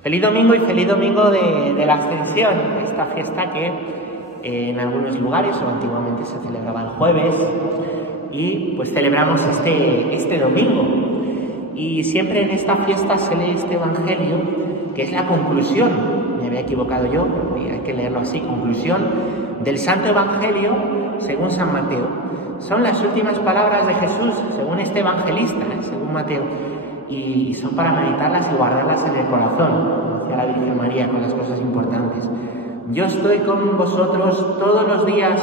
Feliz domingo y feliz domingo de la Ascensión, esta fiesta que en algunos lugares o antiguamente se celebraba el jueves y pues celebramos este domingo. Y siempre en esta fiesta se lee este evangelio que es la conclusión, me había equivocado yo, y hay que leerlo así, conclusión del Santo Evangelio según San Mateo. Son las últimas palabras de Jesús según este evangelista, según Mateo. Y son para meditarlas y guardarlas en el corazón, decía la Virgen María con las cosas importantes. Yo estoy con vosotros todos los días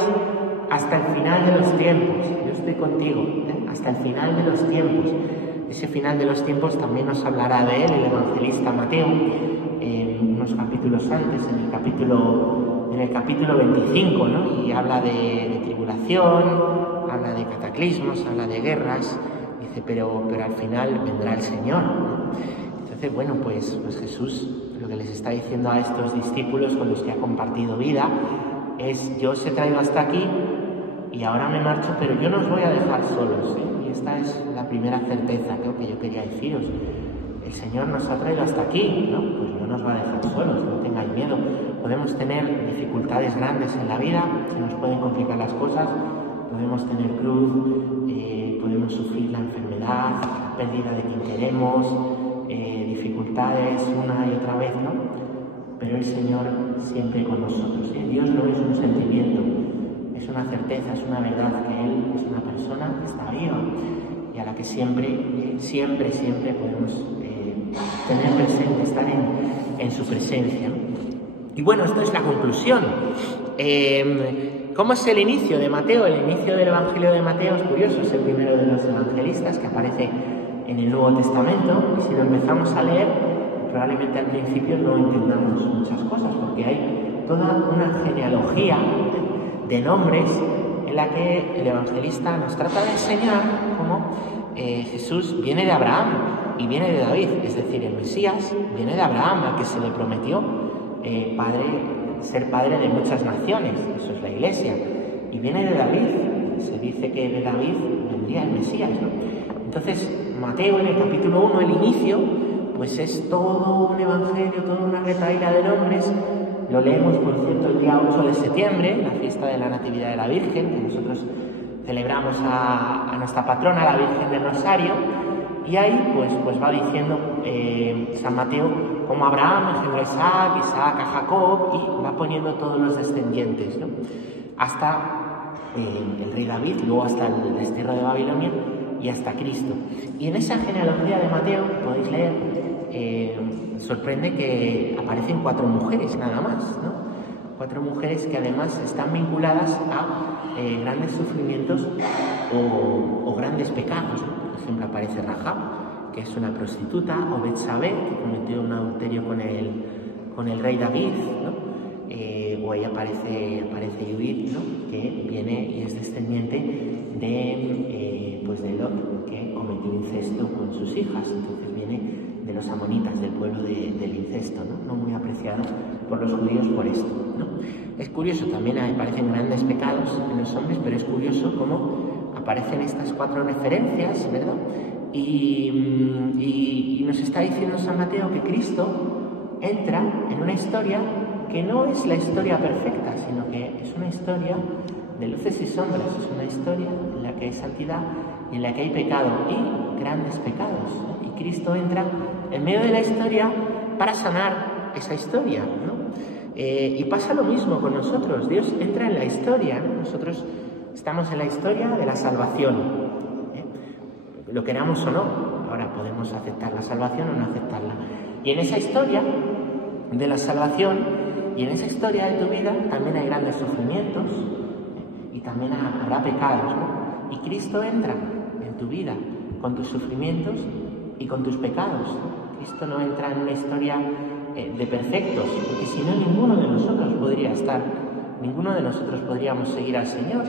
hasta el final de los tiempos. Yo estoy contigo, hasta el final de los tiempos. Ese final de los tiempos también nos hablará de él el evangelista Mateo, unos capítulos antes, en el capítulo 25, ¿no? Y habla de tribulación, habla de cataclismos, habla de guerras. Dice, pero al final vendrá el Señor, ¿no? Entonces, bueno, pues Jesús lo que les está diciendo a estos discípulos con los que ha compartido vida es: yo os he traído hasta aquí y ahora me marcho, pero yo no os voy a dejar solos, ¿eh? Y esta es la primera certeza, creo, que yo quería deciros. El Señor nos ha traído hasta aquí, ¿no? Pues no nos va a dejar solos, no tengáis miedo. Podemos tener dificultades grandes en la vida, se nos pueden complicar las cosas, podemos tener cruz, podemos sufrir la enfermedad, la pérdida de quien queremos, dificultades una y otra vez, ¿no? Pero el Señor siempre con nosotros, ¿eh? Dios no es un sentimiento, es una certeza, es una verdad, que Él es una persona que está viva y a la que siempre podemos tener presente, estar en su presencia, ¿no? Y bueno, esto es la conclusión. ¿Cómo es el inicio de Mateo? El inicio del Evangelio de Mateo es curioso, es el primero de los evangelistas que aparece en el Nuevo Testamento, y si lo empezamos a leer, probablemente al principio no entendamos muchas cosas, porque hay toda una genealogía de nombres en la que el evangelista nos trata de enseñar cómo Jesús viene de Abraham y viene de David, es decir, el Mesías viene de Abraham, al que se le prometió ser padre de muchas naciones, eso es la Iglesia, y viene de David, se dice que de David vendría el Mesías, ¿no? Entonces Mateo, en el capítulo 1, el inicio, pues es todo un evangelio, toda una retahíla de nombres. Lo leemos, por cierto, el día 8 de septiembre, la fiesta de la Natividad de la Virgen, que nosotros celebramos a nuestra patrona, la Virgen del Rosario, y ahí pues va diciendo San Mateo cómo Abraham engendró a Isaac, Isaac a Jacob, y va poniendo todos los descendientes, ¿no? Hasta el rey David, luego hasta el destierro de Babilonia y hasta Cristo. Y en esa genealogía de Mateo, podéis leer, sorprende que aparecen 4 mujeres nada más, ¿no? 4 mujeres que además están vinculadas a grandes sufrimientos o grandes pecados, ¿no? Por ejemplo, aparece Rahab, que es una prostituta, o Betsabé, que cometió un adulterio con el rey David, ¿no? O ahí aparece Judith, ¿no? Que viene y es descendiente de Lot, que cometió incesto con sus hijas. Entonces viene de los amonitas, del pueblo del incesto, ¿no? No muy apreciado por los judíos por esto, ¿no? Es curioso, también aparecen grandes pecados en los hombres, pero es curioso cómo aparecen estas 4 referencias, ¿verdad? Y nos está diciendo San Mateo que Cristo entra en una historia que no es la historia perfecta, sino que es una historia de luces y sombras, es una historia en la que hay santidad y en la que hay pecado y grandes pecados, ¿no? Y Cristo entra en medio de la historia para sanar esa historia, ¿no? Y pasa lo mismo con nosotros. Dios entra en la historia, ¿no? Nosotros estamos en la historia de la salvación, lo queramos o no. Ahora podemos aceptar la salvación o no aceptarla. Y en esa historia de la salvación y en esa historia de tu vida también hay grandes sufrimientos y también habrá pecados, ¿no? Y Cristo entra en tu vida con tus sufrimientos y con tus pecados. Cristo no entra en una historia de perfectos, porque si no, ninguno de nosotros podríamos seguir al Señor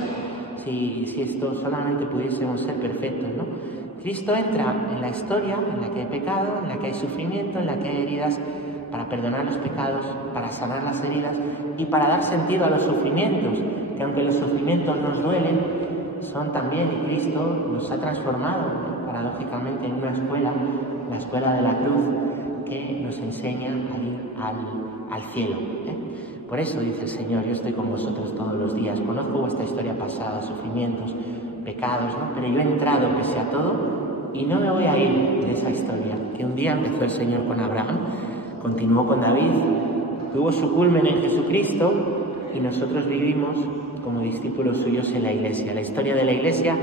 si esto solamente pudiésemos ser perfectos, ¿no? Cristo entra en la historia en la que hay pecado, en la que hay sufrimiento, en la que hay heridas, para perdonar los pecados, para sanar las heridas y para dar sentido a los sufrimientos, que aunque los sufrimientos nos duelen, son también, y Cristo nos ha transformado, paradójicamente, en una escuela, la escuela de la cruz, que nos enseña a ir al cielo. Por eso dice el Señor, yo estoy con vosotros todos los días, conozco vuestra historia pasada, sufrimientos, pecados, ¿no? Pero yo he entrado pese a todo y no me voy a ir de esa historia, que un día empezó el Señor con Abraham, continuó con David, tuvo su culmen en Jesucristo y nosotros vivimos como discípulos suyos en la Iglesia. La historia de la Iglesia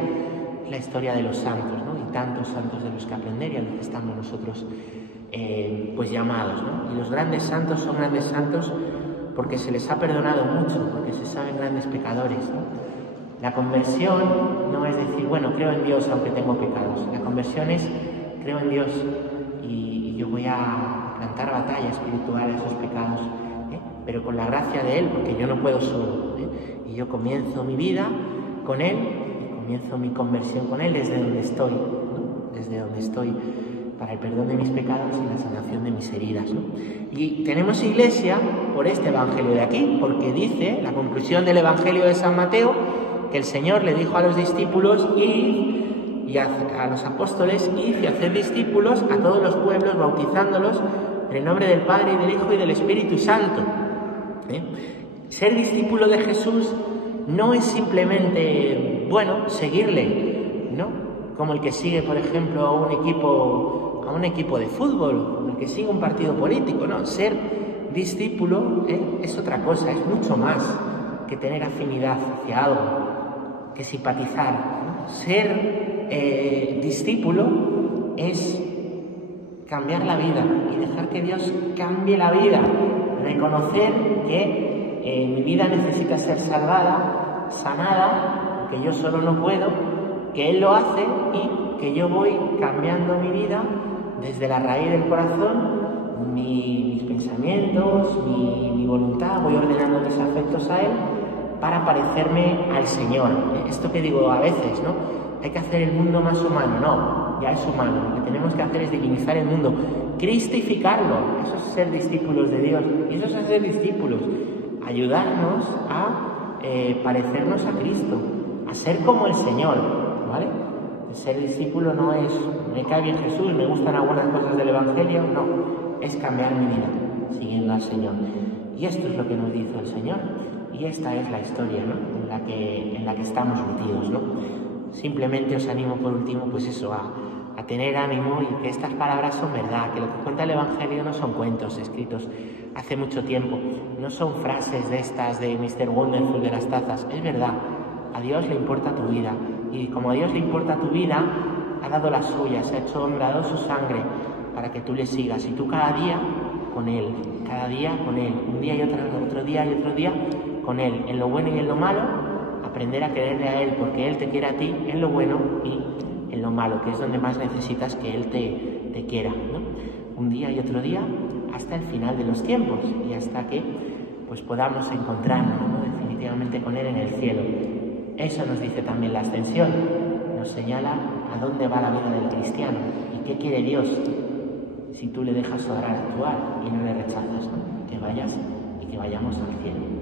es la historia de los santos, ¿no? Y tantos santos de los que aprender y a los que estamos nosotros pues llamados, ¿no? Y los grandes santos son grandes santos porque se les ha perdonado mucho, porque se saben grandes pecadores, ¿no? La conversión no es decir, bueno, creo en Dios aunque tengo pecados. La conversión es, creo en Dios y yo voy a plantar batalla espiritual a esos pecados, pero con la gracia de Él, porque yo no puedo solo. Y yo comienzo mi vida con Él y comienzo mi conversión con Él desde donde estoy, ¿no? Desde donde estoy, para el perdón de mis pecados y la sanación de mis heridas, ¿no? Y tenemos iglesia por este evangelio de aquí, porque dice la conclusión del evangelio de San Mateo que el Señor le dijo a los discípulos y a los apóstoles, id y haced discípulos a todos los pueblos, bautizándolos en el nombre del Padre y del Hijo y del Espíritu Santo. Ser discípulo de Jesús no es simplemente, bueno, seguirle, ¿no? Como el que sigue, por ejemplo, a un equipo de fútbol, el que sigue un partido político, ¿no? Ser discípulo es otra cosa, es mucho más que tener afinidad hacia algo, que simpatizar, ¿no? Ser discípulo es cambiar la vida y dejar que Dios cambie la vida, reconocer que mi vida necesita ser salvada, sanada, que yo solo no puedo, que Él lo hace y que yo voy cambiando mi vida desde la raíz del corazón, mis pensamientos, mi voluntad, voy ordenando mis afectos a Él para parecerme al Señor. Esto que digo a veces, ¿no? Hay que hacer el mundo más humano. No, ya es humano. Lo que tenemos que hacer es divinizar el mundo, cristificarlo. Eso es ser discípulos de Dios. Y eso es ser discípulos. Ayudarnos a parecernos a Cristo, a ser como el Señor, ¿vale? Ser discípulo no es, me cae bien Jesús, me gustan algunas cosas del Evangelio, no, es cambiar mi vida siguiendo al Señor. Y esto es lo que nos dice el Señor, y esta es la historia, ¿no? en la que estamos metidos, ¿no? Simplemente os animo por último, pues eso, a tener ánimo y que estas palabras son verdad, que lo que cuenta el Evangelio no son cuentos escritos hace mucho tiempo, no son frases de estas de Mr. Wonderful de las tazas, es verdad. A Dios le importa tu vida y como a Dios le importa tu vida, ha dado la suya, se ha hecho hombre, ha dado su sangre para que tú le sigas y tú cada día con Él, un día y otro día y otro día con Él, en lo bueno y en lo malo, aprender a quererle a Él porque Él te quiere a ti en lo bueno y en lo malo, que es donde más necesitas que Él te quiera, ¿no? Un día y otro día hasta el final de los tiempos y hasta que pues podamos encontrarnos, ¿no? Definitivamente con Él en el cielo. Eso nos dice también la ascensión, nos señala a dónde va la vida del cristiano y qué quiere Dios si tú le dejas obrar, actuar y no le rechazas, ¿no? Que vayas y que vayamos al cielo.